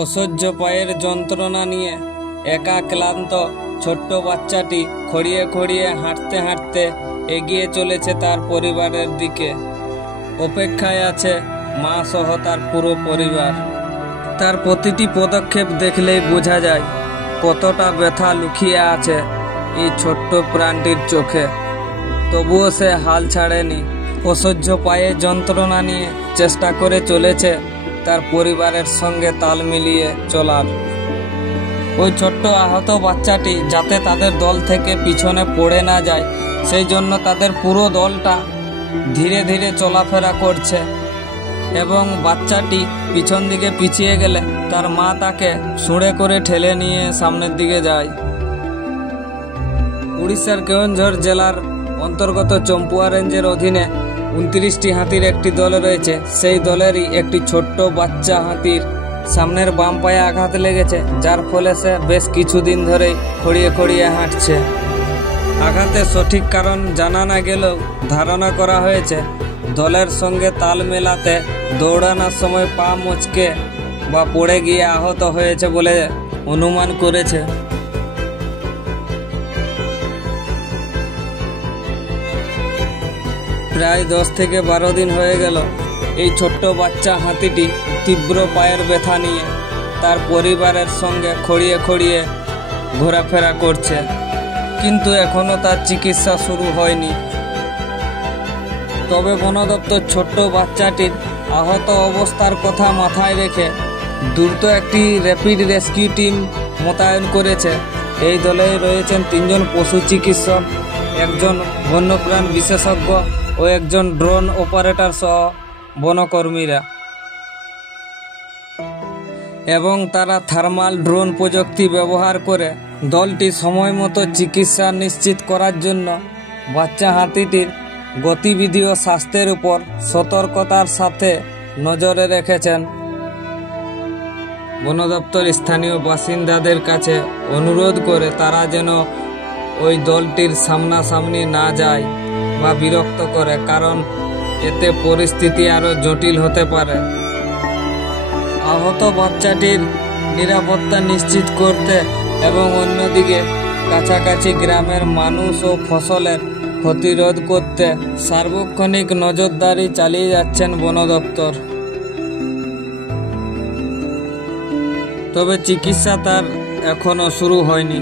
অসহ্য পায়ের যন্ত্রণা নিয়ে একা ক্লান্ত ছোট্ট বাচ্চাটি খড়িয়ে খড়িয়ে হাঁটতে হাঁটতে এগিয়ে চলেছে তার পরিবারের দিকে। অপেক্ষায় আছে মা সহ তার পুরো পরিবার। তার প্রতিটি পদক্ষেপ দেখলেই বোঝা যায় কতটা ব্যথা লুকিয়ে আছে এই ছোট্ট প্রাণটির চোখে। তবুও সে হাল ছাড়েনি। অসহ্য পায়ে যন্ত্রণা নিয়ে চেষ্টা করে চলেছে তার পরিবারের সঙ্গে তাল মিলিয়ে চলার। ওই ছোট্ট আহত বাচ্চাটি যাতে তাদের দল থেকে পিছনে পড়ে না যায়, সেই জন্য তাদের পুরো দলটা ধীরে ধীরে চলাফেরা করছে এবং বাচ্চাটি পিছন দিকে পিছিয়ে গেলে তার মা তাকে ছুঁড়ে করে ঠেলে নিয়ে সামনের দিকে যায়। উড়িষ্যার কেওনঝড় জেলার অন্তর্গত চম্পুয়া রেঞ্জের অধীনে 29টি হাতির একটি দল রয়েছে। সেই দলেরই একটি ছোট্ট বাচ্চা হাতির সামনের বাম পায়ে আঘাত লেগেছে, যার ফলে সে বেশ কিছুদিন ধরেই খড়িয়ে খড়িয়ে হাঁটছে। আঘাতের সঠিক কারণ জানা না গেলেও ধারণা করা হয়েছে দলের সঙ্গে তাল মেলাতে দৌড়ানোর সময় পা মচকে বা পড়ে গিয়ে আহত হয়েছে বলে অনুমান করেছে। প্রায় 10 থেকে 12 দিন হয়ে গেল এই ছোট্ট বাচ্চা হাতিটি তীব্র পায়ের ব্যথা নিয়ে তার পরিবারের সঙ্গে খড়িয়ে খড়িয়ে ঘোরাফেরা করছে, কিন্তু এখনও তার চিকিৎসা শুরু হয়নি। তবে বন দপ্তর ছোট্ট বাচ্চাটির আহত অবস্থার কথা মাথায় রেখে দ্রুত একটি র্যাপিড রেস্কিউ টিম মোতায়েন করেছে। এই দলে রয়েছেন 3 জন পশু চিকিৎসক, একজন বন্যপ্রাণ বিশেষজ্ঞ ও একজন ড্রোন অপারেটর সহ বনকর্মীরা, এবং তারা থার্মাল ড্রোন প্রযুক্তি ব্যবহার করে দলটি সময় মতো চিকিৎসা নিশ্চিত করার জন্য বাচ্চা হাতিটির গতিবিধি ও স্বাস্থ্যের উপর সতর্কতার সাথে নজরে রেখেছেন। বন দপ্তর স্থানীয় বাসিন্দাদের কাছে অনুরোধ করে তারা যেন ওই দলটির সামনাসামনি না যায় বা বিরক্ত করে, কারণ এতে পরিস্থিতি আরও জটিল হতে পারে। আহত বাচ্চাটির নিরাপত্তা নিশ্চিত করতে এবং অন্যদিকে কাছাকাছি গ্রামের মানুষ ও ফসলের ক্ষতিরোধ করতে সার্বক্ষণিক নজরদারি চালিয়ে যাচ্ছেন বন দপ্তর। তবে চিকিৎসা তার এখনও শুরু হয়নি।